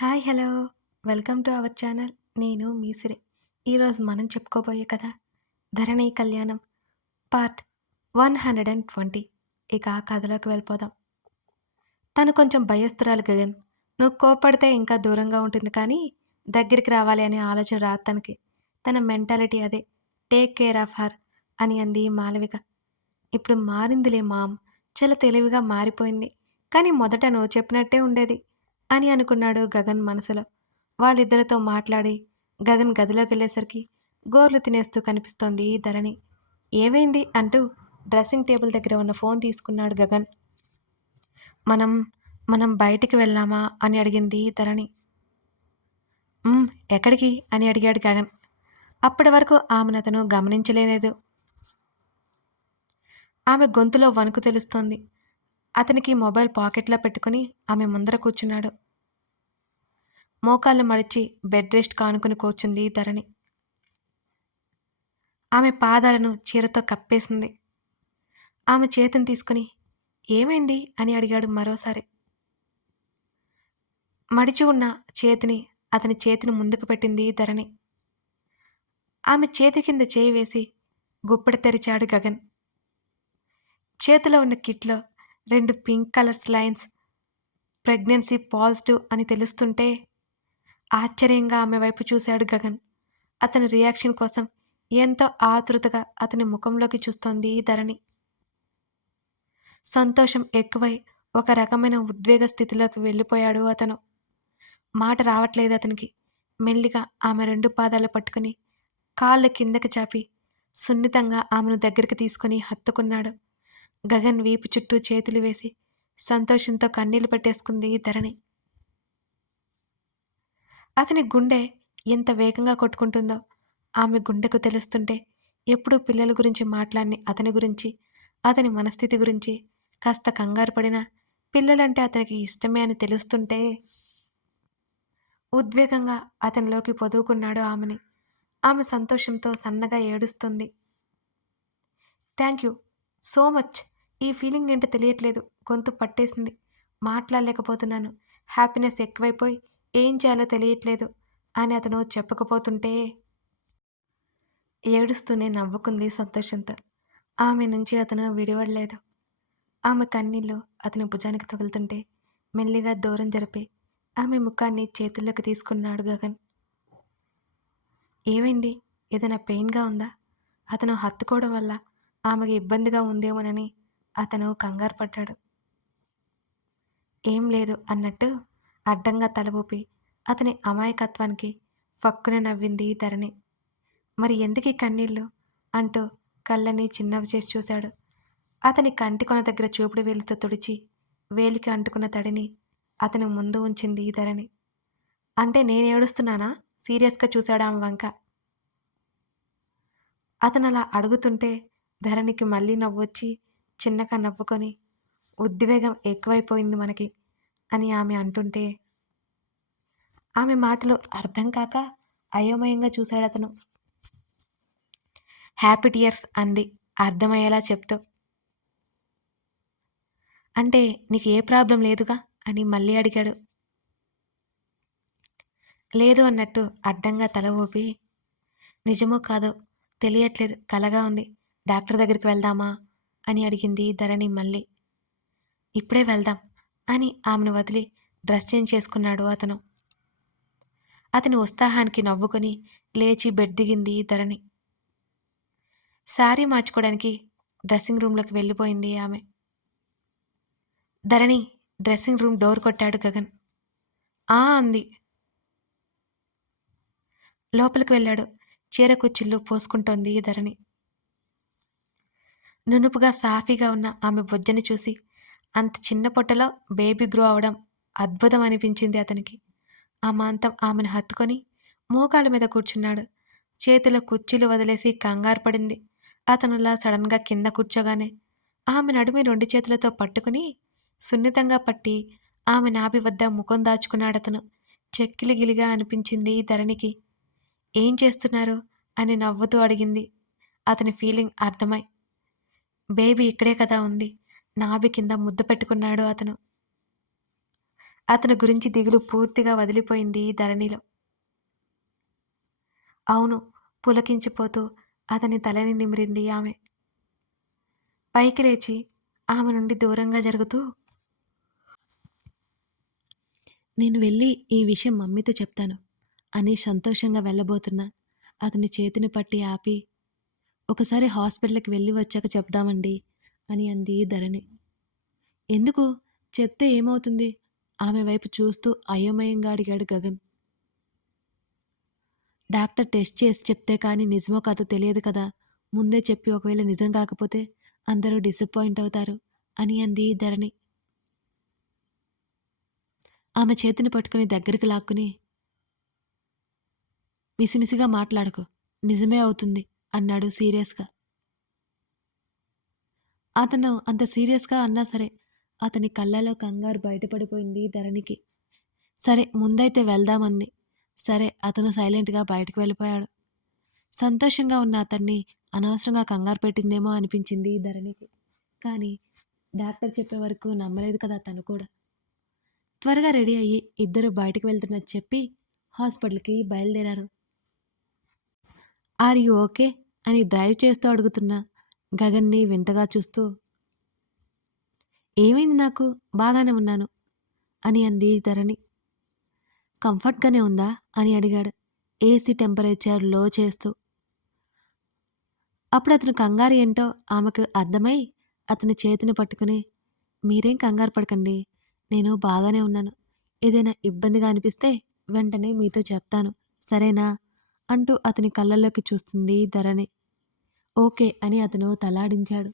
Hi hello. Welcome to our channel. నేను మీసిరి. ఈరోజు మనం చెప్పుకోబోయే కథ ధరణి కళ్యాణం part one hundred and twenty. ఇక ఆ కథలోకి వెళ్ళిపోదాం. తను కొంచెం భయస్తురాలు గగన్. నువ్వు కోపడితే ఇంకా దూరంగా ఉంటుంది కానీ దగ్గరికి రావాలి అనే ఆలోచన రాదు తనకి. తన మెంటాలిటీ అదే. టేక్ కేర్ ఆఫ్ హర్ అని అంది మాలవిక. ఇప్పుడు మారిందిలే మామ్. చాలా తెలివిగా మారిపోయింది. కానీ మొదట నువ్వు చెప్పినట్టే ఉండేది. అని అనుకున్నాడు గగన్ మనసులో. వాళ్ళిద్దరితో మాట్లాడి గగన్ గదిలోకి వెళ్ళేసరికి గోర్లు తినేస్తూ కనిపిస్తోంది ధరణి. ఏమైంది అంటూ డ్రెస్సింగ్ టేబుల్ దగ్గర ఉన్న ఫోన్ తీసుకున్నాడు గగన్. మనం మనం బయటికి వెళ్ళామా అని అడిగింది ధరణి. ఎక్కడికి అని అడిగాడు గగన్. అప్పటి వరకు ఆమెను అతను గమనించలేదు ఆమె గొంతులో వణుకు తెలుస్తోంది. అతనికి మొబైల్ పాకెట్లో పెట్టుకుని ఆమె ముందర కూర్చున్నాడు. మోకాళ్ళు మడిచి బెడ్ రెస్ట్ కానుకుని కూర్చుంది ధరణి. ఆమె పాదాలను చీరతో కప్పేసింది. ఆమె చేతిని తీసుకుని ఏమైంది? అని అడిగాడు మరోసారి. మడిచి ఉన్న చేతిని అతని చేతిని ముందుకు పెట్టింది ధరణి. ఆమె చేతి కింద చేయి వేసి గుప్పెడు తెరిచాడు గగన్. చేతిలో ఉన్న కిట్లో రెండు pink colours lines pregnancy positive అని తెలుస్తుంటే ఆశ్చర్యంగా ఆమె వైపు చూశాడు గగన్. అతని రియాక్షన్ కోసం ఎంతో ఆతృతగా అతని ముఖంలోకి చూస్తోంది ధరణి. సంతోషం ఎక్కువై ఒక రకమైన ఉద్వేగ స్థితిలోకి వెళ్ళిపోయాడు అతను. మాట రావట్లేదు అతనికి. మెల్లిగా ఆమె రెండు పాదాలు పట్టుకుని కాళ్ళు కిందకి చాపి సున్నితంగా ఆమెను దగ్గరికి తీసుకుని హత్తుకున్నాడు. గగన్ వీపు చుట్టూ చేతులు వేసి సంతోషంతో కన్నీళ్ళు పెట్టేసుకుంది ధరణి. అతని గుండె ఎంత వేగంగా కొట్టుకుంటుందో ఆమె గుండెకు తెలుస్తుంటే ఎప్పుడూ పిల్లల గురించి మాట్లాడిని అతని గురించి అతని మనస్థితి గురించి కాస్త కంగారు పడినా పిల్లలంటే అతనికి ఇష్టమే అని తెలుస్తుంటే ఉద్వేగంగా అతనిలోకి పొదువుకున్నాడు ఆమెని. ఆమె సంతోషంతో సన్నగా ఏడుస్తుంది. థ్యాంక్ యూ సో మచ్ ఈ ఫీలింగ్ ఏంటో తెలియట్లేదు. గొంతు పట్టేసింది. మాట్లాడలేకపోతున్నాను. హ్యాపీనెస్ ఎక్కువైపోయి ఏం చేయాలో తెలియట్లేదు అని అతను చెప్పకపోతుంటే ఏడుస్తూనే నవ్వుకుంది సంతోషంతో. ఆమె నుంచి అతను విడివడలేదు. ఆమె కన్నీళ్ళు అతని భుజానికి తగులుతుంటే మెల్లిగా దూరం జరిపి ఆమె ముఖాన్ని చేతుల్లోకి తీసుకున్నాడు గగన్. ఏమైంది? ఏదైనా పెయిన్గా ఉందా? అతను హత్తుకోవడం వల్ల ఆమెకి ఇబ్బందిగా ఉందేమోనని అతను కంగారు పడ్డాడు. ఏం లేదు అన్నట్టు అడ్డంగా తల ఊపి అతని అమాయకత్వానికి ఫక్కున నవ్వింది ధరణి. మరి ఎందుకు కన్నీళ్ళు? అంటూ కళ్ళని చిన్నవి చేసి చూశాడు. అతని కంటి కొన దగ్గర చూపుడు వేలితో తుడిచి వేలికి అంటుకున్న తడిని అతని ముందు ఉంచింది ధరణి. అంటే నేను ఏడుస్తున్నానా? సీరియస్గా చూశాడు ఆమె వంక? అతను అలా అడుగుతుంటే ధరణికి మళ్ళీ నవ్వొచ్చి చిన్నగా నవ్వుకొని ఉద్వేగం ఎక్కువైపోయింది మనకి అని ఆమె అంటుంటే ఆమె మాటలు అర్థం కాక అయోమయంగా చూశాడు అతను. హ్యాపీ టియర్స్ అంది అర్థమయ్యేలా చెప్తూ. అంటే నీకు ఏ ప్రాబ్లం లేదుగా అని మళ్ళీ అడిగాడు. లేదు అన్నట్టు అడ్డంగా తల ఊపి నిజమో కాదో తెలియట్లేదు కలగా ఉంది. డాక్టర్ దగ్గరికి వెళ్దామా? అని అడిగింది ధరణి మళ్ళీ. ఇప్పుడే వెళ్దాం అని ఆమెను వదిలి డ్రెస్ చేంజ్ చేసుకున్నాడు అతను. అతని ఉత్సాహానికి నవ్వుకొని లేచి బెడ్ దిగింది ధరణి. శారీ మార్చుకోవడానికి డ్రెస్సింగ్ రూమ్లోకి వెళ్ళిపోయింది ఆమె. ధరణి డ్రెస్సింగ్ రూమ్ డోర్ కొట్టాడు గగన్. ఆ అంది. లోపలికి వెళ్ళాడు. చీర కుచ్చిళ్ళు పోసుకుంటోంది ధరణి. నునుపుగా సాఫీగా ఉన్న ఆమె బొజ్జని చూసి అంత చిన్న పొట్టలో బేబీ గ్రో అవడం అద్భుతం అనిపించింది అతనికి. ఆ మాంతం ఆమెను హత్తుకొని మోకాల మీద కూర్చున్నాడు. చేతిలో కుర్చీలు వదిలేసి కంగారు పడింది. అతనులా సడన్గా కింద కూర్చోగానే ఆమె నడుమి రెండు చేతులతో పట్టుకుని సున్నితంగా పట్టి ఆమె నాభి వద్ద ముఖం దాచుకున్నాడతను. చెక్కిలి గిలిగా అనిపించింది ధరణికి. ఏం చేస్తున్నారు? అని నవ్వుతూ అడిగింది. అతని ఫీలింగ్ అర్థమై బేబీ ఇక్కడే కదా ఉంది. నాభి కింద ముద్దు పెట్టుకున్నాడు అతను. అతని గురించి దిగులు పూర్తిగా వదిలిపోయింది ధరణిలో. అవును పులకించిపోతూ అతని తలని నిమిరింది ఆమె. పైకి లేచి ఆమె నుండి దూరంగా జరుగుతూ నేను వెళ్ళి ఈ విషయం మమ్మీతో చెప్తాను అని సంతోషంగా వెళ్ళబోతున్నా అతని చేతిని పట్టి ఆపి ఒకసారి హాస్పిటల్కి వెళ్ళి వచ్చాక చెప్దామండి అని అంది ధరణి. ఎందుకు? చెప్తే ఏమవుతుంది? ఆమె వైపు చూస్తూ అయోమయంగా అడిగాడు గగన్. డాక్టర్ టెస్ట్ చేసి చెప్తే కానీ నిజమో కథ తెలియదు కదా. ముందే చెప్పి ఒకవేళ నిజం కాకపోతే అందరూ డిసప్పాయింట్ అవుతారు అని అంది ధరణి. ఆమె చేతిని పట్టుకుని దగ్గరికి లాక్కుని మిసిమిసిగా మాట్లాడకు. నిజమే అవుతుంది. అన్నాడు సీరియస్గా. అతను అంత సీరియస్గా అన్నా సరే అతని కళ్ళలో కంగారు బయటపడిపోయింది ధరణికి. సరే ముందైతే వెళ్దామంది. సరే అతను సైలెంట్గా బయటకు వెళ్ళిపోయాడు. సంతోషంగా ఉన్న అతన్ని అనవసరంగా కంగారు పెట్టిందేమో అనిపించింది ధరణికి. కానీ డాక్టర్ చెప్పే వరకు నమ్మలేదు కదా తను కూడా. త్వరగా రెడీ అయ్యి ఇద్దరు బయటకు వెళ్తున్నది చెప్పి హాస్పిటల్కి బయలుదేరారు. Are you okay? అని డ్రైవ్ చేస్తూ అడుగుతున్న గగన్ని వింతగా చూస్తూ. ఏమైంది నాకు? బాగానే ఉన్నాను అని అంది ధరణి. కంఫర్ట్గానే ఉందా? అని అడిగాడు ఏసీ టెంపరేచర్లో చేస్తూ. అప్పుడు అతను కంగారు ఏంటో ఆమెకు అర్థమై అతని చేతిని పట్టుకుని మీరేం కంగారు పడకండి నేను బాగానే ఉన్నాను. ఏదైనా ఇబ్బందిగా అనిపిస్తే వెంటనే మీతో చెప్తాను. సరేనా? అంటూ అతని కళ్ళల్లోకి చూస్తుంది ధరణి. ఓకే అని అతను తలాడించాడు.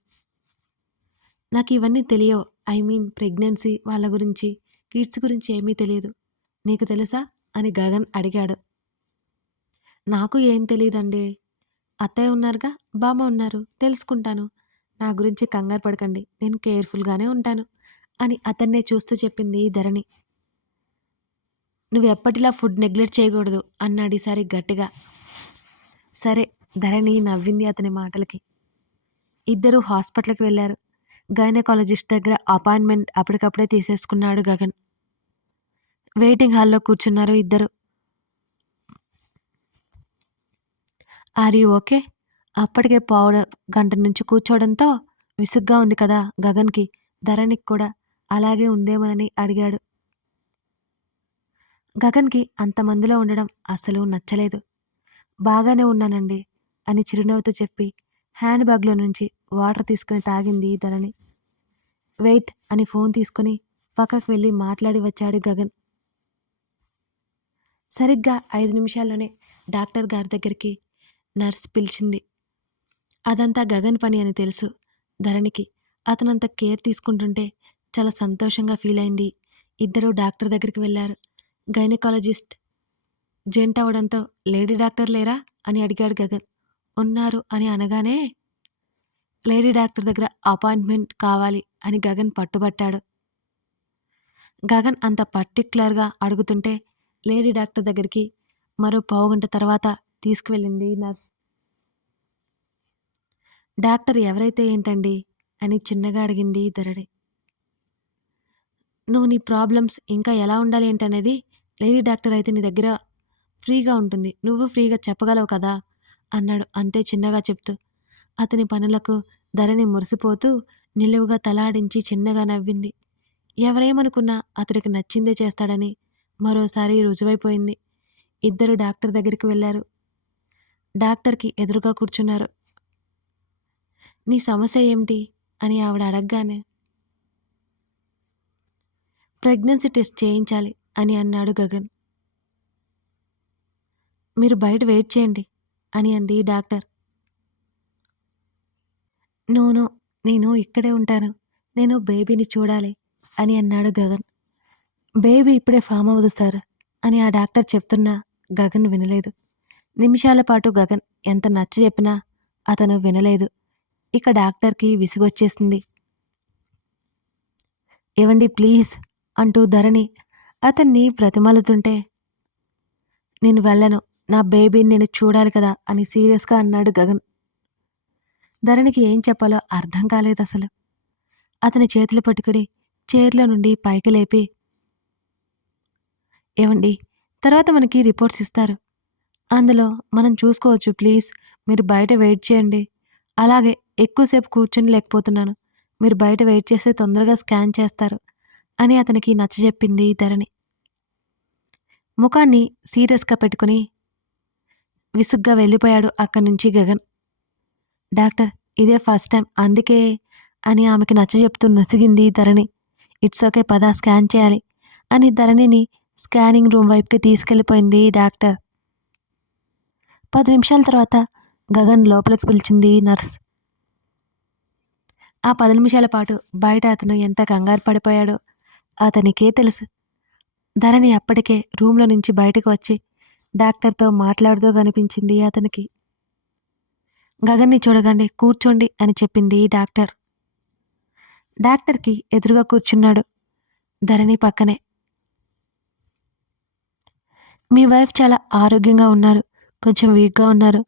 నాకు ఇవన్నీ తెలియవు. ఐ మీన్ ప్రెగ్నెన్సీ వాళ్ళ గురించి కిడ్స్ గురించి ఏమీ తెలియదు. నీకు తెలుసా? అని గగన్ అడిగాడు. నాకు ఏం తెలియదండి. అత్తయ్య ఉన్నారుగా? బామ్మ ఉన్నారు. తెలుసుకుంటాను. నా గురించి కంగారు పడకండి. నేను కేర్ఫుల్గానే ఉంటాను. అని అతన్నే చూస్తూ చెప్పింది ధరణి. నువ్వు ఎప్పటిలా ఫుడ్ నెగ్లెక్ట్ చేయకూడదు అన్నాడు ఈసారి గట్టిగా. సరే ధరణి నవ్వింది అతని మాటలకి. ఇద్దరు హాస్పిటల్కి వెళ్ళారు. గైనకాలజిస్ట్ దగ్గర అపాయింట్మెంట్ అప్పటికప్పుడే తీసేసుకున్నాడు గగన్. వెయిటింగ్ హాల్లో కూర్చున్నారు ఇద్దరు. Are you okay? అప్పటికే పావు గంట నుంచి కూర్చోవడంతో విసుగ్గా ఉంది కదా గగన్కి ధరణికి కూడా. అలాగే ఉందేమోనని అడిగాడు. గగన్కి అంతమందిలో ఉండడం అసలు నచ్చలేదు. బాగానే ఉన్నానండి అని చిరునవ్వుతో చెప్పి హ్యాండ్ బ్యాగ్లో నుంచి వాటర్ తీసుకుని తాగింది ధరణి. వెయిట్ అని ఫోన్ తీసుకుని పక్కకు వెళ్ళి మాట్లాడి వచ్చాడు గగన్. సరిగ్గా ఐదు నిమిషాల్లోనే డాక్టర్ గారి దగ్గరికి నర్స్ పిలిచింది. అదంతా గగన్ పని అని తెలుసు. ధరణికి అతనంత కేర్ తీసుకుంటుంటే చాలా సంతోషంగా ఫీల్ అయింది. ఇద్దరు డాక్టర్ దగ్గరికి వెళ్ళారు. గైనకాలజిస్ట్. జెంట్ అవడంతో లేడీ డాక్టర్ లేరా? అని అడిగాడు గగన్. ఉన్నారు అని అనగానే లేడీ డాక్టర్ దగ్గర అపాయింట్మెంట్ కావాలి అని గగన్ పట్టుబట్టాడు. గగన్ అంత పర్టిక్యులర్గా అడుగుతుంటే లేడీ డాక్టర్ దగ్గరికి మరో పావుగంట తర్వాత తీసుకువెళ్ళింది నర్స్. డాక్టర్ ఎవరైతే ఏంటండి? అని చిన్నగా అడిగింది ధరణి నువ్వు నీ ప్రాబ్లమ్స్ ఇంకా ఎలా ఉండాలి ఏంటనేది లేడీ డాక్టర్ అయితే నీ దగ్గర ఫ్రీగా ఉంటుంది. నువ్వు ఫ్రీగా చెప్పగలవు కదా? అన్నాడు అంతే చిన్నగా చెప్తూ. అతని పనులకు ధరణి మురిసిపోతూ నిలువుగా తలాడించి చిన్నగా నవ్వింది. ఎవరేమనుకున్నా అతడికి నచ్చిందే చేస్తాడని మరోసారి రుజువైపోయింది. ఇద్దరు డాక్టర్ దగ్గరికి వెళ్ళారు. డాక్టర్కి ఎదురుగా కూర్చున్నారు. నీ సమస్య ఏమిటి? అని ఆవిడ అడగగానే ప్రెగ్నెన్సీ టెస్ట్ చేయించాలి. అని అన్నాడు గగన్. మీరు బయట వెయిట్ చేయండి అని అంది డాక్టర్. నోనో నేను ఇక్కడే ఉంటాను. నేను బేబీని చూడాలి అని అన్నాడు గగన్. బేబీ ఇప్పుడే ఫామ్ అవ్వదు సార్ అని ఆ డాక్టర్ చెప్తున్నా గగన్ వినలేదు. నిమిషాల పాటు గగన్ ఎంత నచ్చ చెప్పినా అతను వినలేదు. ఇక డాక్టర్కి విసుగొచ్చేసింది. ఏవండి ప్లీజ్ అంటూ ధరణి అతన్ని ప్రతిమలుతుంటే నేను వెళ్ళను. నా బేబీని నేను చూడాలి కదా అని సీరియస్గా అన్నాడు గగన్. ధరణికి ఏం చెప్పాలో అర్థం కాలేదు అసలు. అతని చేతులు పట్టుకుని చైర్లో నుండి పైకి లేపి ఏమండి తర్వాత మనకి రిపోర్ట్స్ ఇస్తారు. అందులో మనం చూసుకోవచ్చు ప్లీజ్. మీరు బయట వెయిట్ చేయండి. అలాగే ఎక్కువసేపు కూర్చొని లేకపోతున్నాను. మీరు బయట వెయిట్ చేస్తే తొందరగా స్కాన్ చేస్తారు అని అతనికి నచ్చజెప్పింది ధరణి. ముఖాన్ని సీరియస్గా పెట్టుకుని విసుగ్గా వెళ్ళిపోయాడు అక్కడి నుంచి గగన్. డాక్టర్ ఇదే ఫస్ట్ టైం అందుకే అని ఆమెకి నచ్చ చెప్తూ నసిగింది ధరణి. ఇట్స్ ఓకే పద స్కాన్ చేయాలి అని ధరణిని స్కానింగ్ రూమ్ వైపుకి తీసుకెళ్ళిపోయింది డాక్టర్. పది నిమిషాల తర్వాత గగన్ లోపలికి పిలిచింది నర్స్. ఆ పది నిమిషాల పాటు బయట అతను ఎంత కంగారు పడిపోయాడో అతనికే తెలుసు. ధరణి అప్పటికే రూమ్లో నుంచి బయటకు వచ్చి డాక్టర్తో మాట్లాడుతూ కనిపించింది అతనికి. గగన్ని చూడగానే కూర్చోండి అని చెప్పింది డాక్టర్. డాక్టర్కి ఎదురుగా కూర్చున్నాడు ధరణి పక్కనే. మీ వైఫ్ చాలా ఆరోగ్యంగా ఉన్నారు కొంచెం వీక్గా ఉన్నారు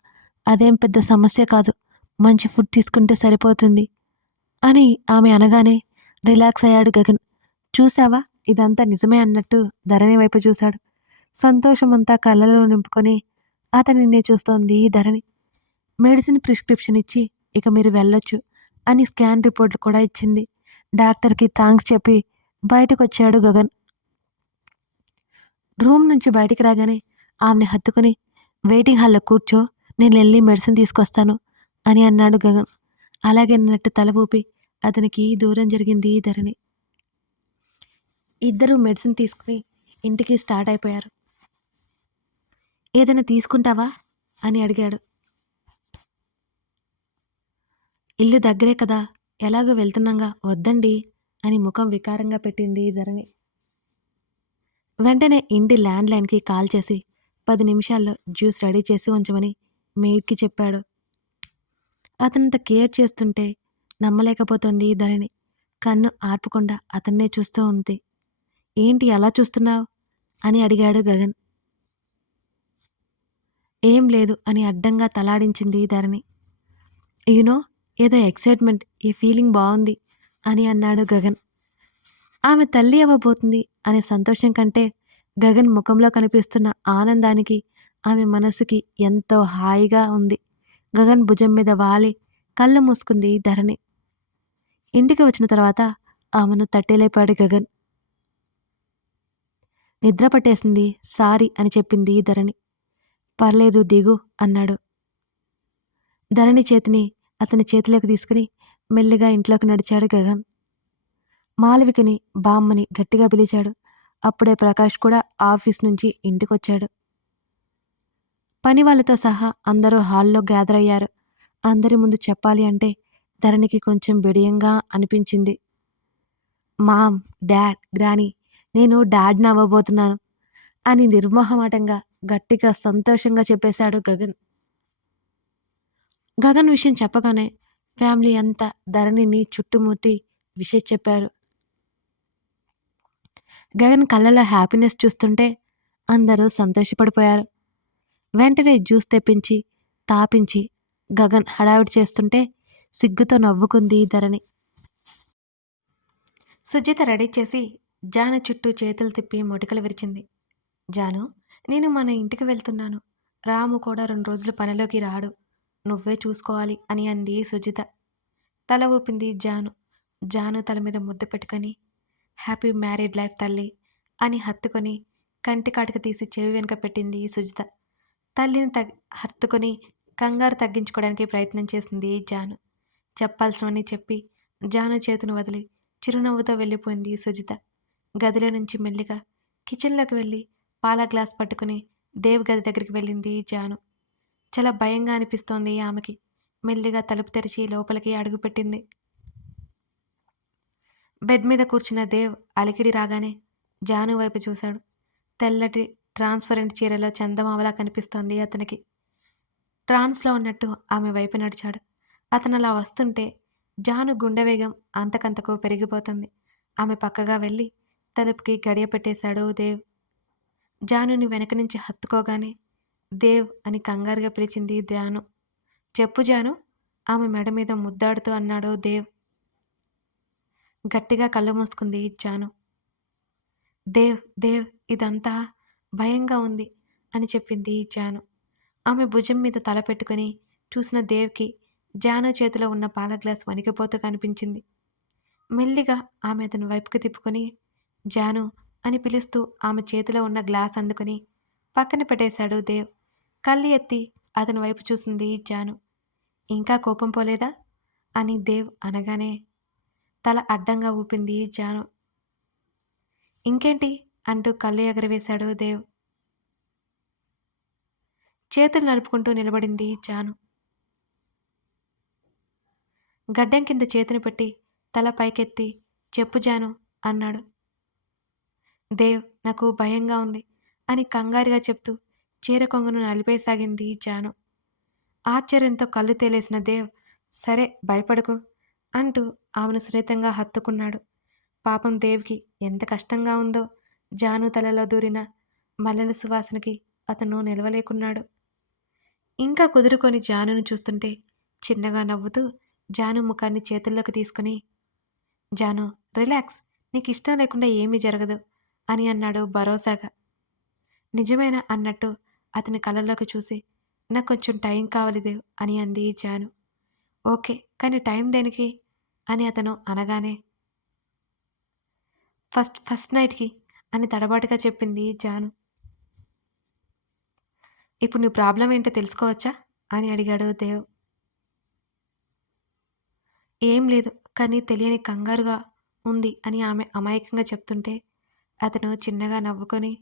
అదేం పెద్ద సమస్య కాదు మంచి ఫుడ్ తీసుకుంటే సరిపోతుంది అని ఆమె అనగానే రిలాక్స్ అయ్యాడు గగన్. చూసావా ఇదంతా నిజమే అన్నట్టు ధరణి వైపు చూశాడు. సంతోషమంతా కళ్ళలో నింపుకొని అతనినే చూస్తోంది ధరణి. మెడిసిన్ ప్రిస్క్రిప్షన్ ఇచ్చి ఇక మీరు వెళ్ళొచ్చు అని స్కాన్ రిపోర్ట్లు కూడా ఇచ్చింది. డాక్టర్కి థ్యాంక్స్ చెప్పి బయటకు వచ్చాడు గగన్. రూమ్ నుంచి బయటికి రాగానే ఆమెని హత్తుకుని వెయిటింగ్ హాల్లో కూర్చో నేను వెళ్ళి మెడిసిన్ తీసుకొస్తాను అని అన్నాడు గగన్. అలాగే అన్నట్టు తల ఊపి అతనికి దూరం జరిగింది ధరణి. ఇద్దరు మెడిసిన్ తీసుకుని ఇంటికి స్టార్ట్ అయిపోయారు. ఏదైనా తీసుకుంటావా? అని అడిగాడు. ఇల్లు దగ్గరే కదా ఎలాగో వెళ్తున్నాగా వద్దండి అని ముఖం వికారంగా పెట్టింది ధరణి. వెంటనే ఇంటి ల్యాండ్ లైన్కి కాల్ చేసి పది నిమిషాల్లో జ్యూస్ రెడీ చేసి ఉంచమని మెయిడ్కి చెప్పాడు. అతనంత కేర్ చేస్తుంటే నమ్మలేకపోతుంది ధరణి. కన్ను ఆర్పకుండా అతన్నే చూస్తూ ఉంది. ఏంటి అలా చూస్తున్నావు? అని అడిగాడు గగన్. ఏం లేదు అని అడ్డంగా తలాడించింది ధరణి. యూనో ఏదో ఎక్సైట్మెంట్ ఈ ఫీలింగ్ బాగుంది అని అన్నాడు గగన్. ఆమె తల్లి అవ్వబోతుంది అనే సంతోషం కంటే గగన్ ముఖంలో కనిపిస్తున్న ఆనందానికి ఆమె మనసుకి ఎంతో హాయిగా ఉంది. గగన్ భుజం మీద వాలి కళ్ళు మూసుకుంది ధరణి. ఇంటికి వచ్చిన తర్వాత ఆమెను తట్టేలేపాడు గగన్. నిద్ర పట్టేసింది. సారీ అని చెప్పింది ధరణి. పర్లేదు దిగు అన్నాడు. ధరణి చేతిని అతని చేతిలోకి తీసుకుని మెల్లిగా ఇంట్లోకి నడిచాడు గగన్. మాలవికని బామ్మని గట్టిగా పిలిచాడు. అప్పుడే ప్రకాష్ కూడా ఆఫీస్ నుంచి ఇంటికొచ్చాడు. పని వాళ్ళతో సహా అందరూ హాల్లో గ్యాదర్ అయ్యారు. అందరి ముందు చెప్పాలి అంటే ధరణికి కొంచెం బిడియంగా అనిపించింది. మామ్ డాడ్ గ్రాని నేను డాడ్ని అవ్వబోతున్నాను అని నిర్మోహమాటంగా గట్టిగా సంతోషంగా చెప్పేశాడు గగన్. గగన్ విషయం చెప్పగానే ఫ్యామిలీ అంతా ధరణిని చుట్టుముట్టి విషయం చెప్పారు. గగన్ కళ్ళలో హ్యాపీనెస్ చూస్తుంటే అందరూ సంతోషపడిపోయారు. వెంటనే జ్యూస్ తెప్పించి తాపించి గగన్ హడావిడి చేస్తుంటే సిగ్గుతో నవ్వుకుంది ధరణి. సుజిత రెడీ చేసి జాను చుట్టూ చేతులు తిప్పి మొటికలు విరిచింది. జాను నేను మన ఇంటికి వెళ్తున్నాను. రాము కూడా రెండు రోజులు పనిలోకి రాడు. నువ్వే చూసుకోవాలి అని అంది సుజిత. తల ఊపింది జాను. జాను తల మీద ముద్దు పెట్టుకొని హ్యాపీ మ్యారీడ్ లైఫ్ తల్లి అని హత్తుకొని కంటి కాటిక తీసి చెవి వెనుక పెట్టింది సుజిత. తల్లిని తగ్ హత్తుకొని కంగారు తగ్గించుకోవడానికి ప్రయత్నం చేసింది జాను. చెప్పాల్సినవన్నీ చెప్పి జాను చేతును వదిలి చిరునవ్వుతో వెళ్ళిపోయింది సుజిత. గదిలో నుంచి మెల్లిగా కిచెన్లోకి వెళ్ళి పాల గ్లాస్ పట్టుకుని దేవ్ గది దగ్గరికి వెళ్ళింది జాను. చాలా భయంగా అనిపిస్తోంది ఆమెకి. మెల్లిగా తలుపు తెరిచి లోపలికి అడుగుపెట్టింది బెడ్ మీద కూర్చున్న దేవ్ అలికిడి రాగానే జాను వైపు చూశాడు. తెల్లటి ట్రాన్స్పరెంట్ చీరలో చందమామలా కనిపిస్తోంది అతనికి. ట్రాన్స్లో ఉన్నట్టు ఆమె వైపు నడిచాడు. అతను అలా వస్తుంటే జాను గుండె వేగం అంతకంతకు పెరిగిపోతుంది. ఆమె పక్కగా వెళ్ళి తలుపుకి గడియ పెట్టేశాడు దేవ్. జానుని వెనక నుంచి హత్తుకోగానే దేవ్ అని కంగారుగా పిలిచింది జాను. చెప్పు జాను ఆమె మెడ మీద ముద్దాడుతూ అన్నాడు దేవ్. గట్టిగా కళ్ళు మూసుకుంది జాను. దేవ్ దేవ్ ఇదంతా భయంగా ఉంది అని చెప్పింది జాను. ఆమె భుజం మీద తల పెట్టుకుని చూసిన దేవ్కి జాను చేతిలో ఉన్న పాల గ్లాస్ వణికిపోతూ కనిపించింది. మెల్లిగా ఆమె అతని వైపుకి తిప్పుకొని జాను అని పిలుస్తూ ఆమె చేతిలో ఉన్న గ్లాస్ అందుకుని పక్కన పెట్టేశాడు దేవ్. కళ్ళు ఎత్తి అతని వైపు చూసింది జాను. ఇంకా కోపం పోలేదా? అని దేవ్ అనగానే తల అడ్డంగా ఊపింది జాను. ఇంకేంటి? అంటూ కళ్ళు ఎగరవేశాడు దేవ్. చేతులు నలుపుకుంటూ నిలబడింది జాను. గడ్డం కింద చేతిని పెట్టి తల పైకెత్తి చెప్పు జాను అన్నాడు. దేవ్ నాకు భయంగా ఉంది అని కంగారుగా చెప్తూ చీర కొంగును నలిపేసాగింది జాను. ఆశ్చర్యంతో కళ్ళు తేలేసిన దేవ్ సరే భయపడకు అంటూ ఆమెను సున్నితంగా హత్తుకున్నాడు. పాపం దేవ్కి ఎంత కష్టంగా ఉందో జాను తలలో దూరిన మల్లెల సువాసనకి అతను నిలవలేకున్నాడు. ఇంకా కుదురుకొని జానును చూస్తుంటే చిన్నగా నవ్వుతూ జాను ముఖాన్ని చేతుల్లోకి తీసుకుని జాను రిలాక్స్ నీకు ఇష్టం లేకుండా ఏమీ జరగదు. అని అన్నాడు భరోసాగా. నిజమేనా అన్నట్టు అతని కళ్ళల్లోకి చూసి నాకు కొంచెం టైం కావాలి దేవ్ అని అంది జాను. ఓకే కానీ టైం దేనికి? అని అతను అనగానే ఫస్ట్ ఫస్ట్ నైట్కి అని తడబాటుగా చెప్పింది జాను. ఇప్పుడు నీ ప్రాబ్లం ఏంటో తెలుసుకోవచ్చా? అని అడిగాడు దేవ్. ఏం లేదు కానీ తెలియని కంగారుగా ఉంది అని ఆమె అమాయకంగా చెప్తుంటే అతను చిన్నగా నవ్వుకొని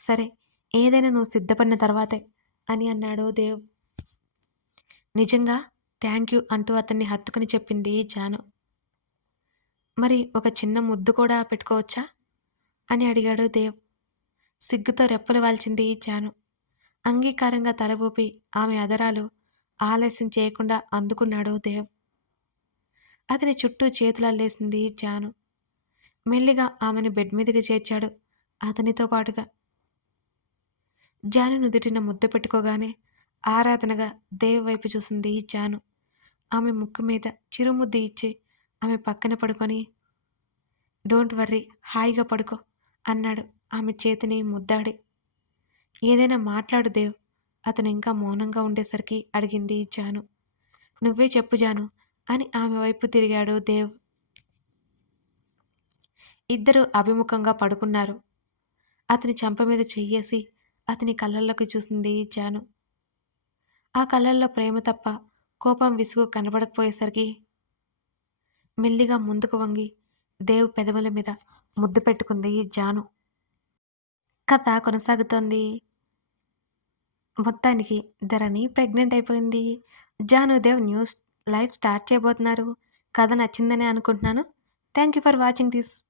సరే ఏదైనా నువ్వు సిద్ధపడిన తర్వాతే అని అన్నాడు దేవ్. నిజంగా థ్యాంక్ యూ అంటూ అతన్ని హత్తుకుని చెప్పింది జాను. మరి ఒక చిన్న ముద్దు కూడా పెట్టుకోవచ్చా? అని అడిగాడు దేవ్. సిగ్గుతో రెప్పలు వాల్చింది జాను. అంగీకారంగా తల ఊపి ఆమె అదరాలు ఆలస్యం చేయకుండా అందుకున్నాడు దేవ్. అతని చుట్టూ చేతులు అల్లేసింది జాను. మెల్లిగా ఆమెను బెడ్ మీదకి చేర్చాడు అతనితో పాటుగా. జాను నుదుటిన ముద్దు పెట్టుకోగానే ఆరాధనగా దేవ్ వైపు చూసింది జాను. ఆమె ముక్కు మీద చిరుముద్దు ఇచ్చి ఆమె పక్కన పడుకొని డోంట్ వర్రీ హాయిగా పడుకో అన్నాడు ఆమె చేతిని ముద్దాడి. ఏదైనా మాట్లాడు దేవ్ అతను ఇంకా మౌనంగా ఉండేసరికి అడిగింది జాను. నువ్వే చెప్పు జాను అని ఆమె వైపు తిరిగాడు దేవ్. ఇద్దరు అభిముఖంగా పడుకున్నారు. అతని చెంప మీద చెయ్యేసి అతని కళ్ళల్లోకి చూసింది జాను. ఆ కళ్ళల్లో ప్రేమ తప్ప కోపం విసుగు కనబడకపోయేసరికి మెల్లిగా ముందుకు వంగి దేవ్ పెదవుల మీద ముద్దు పెట్టుకుంది జాను. కథ కొనసాగుతోంది. మొత్తానికి ధరణి ప్రెగ్నెంట్ అయిపోయింది. Janu Dev new life start చేయబోతున్నారు. కథ నచ్చిందని అనుకుంటున్నాను. Thank you for watching this.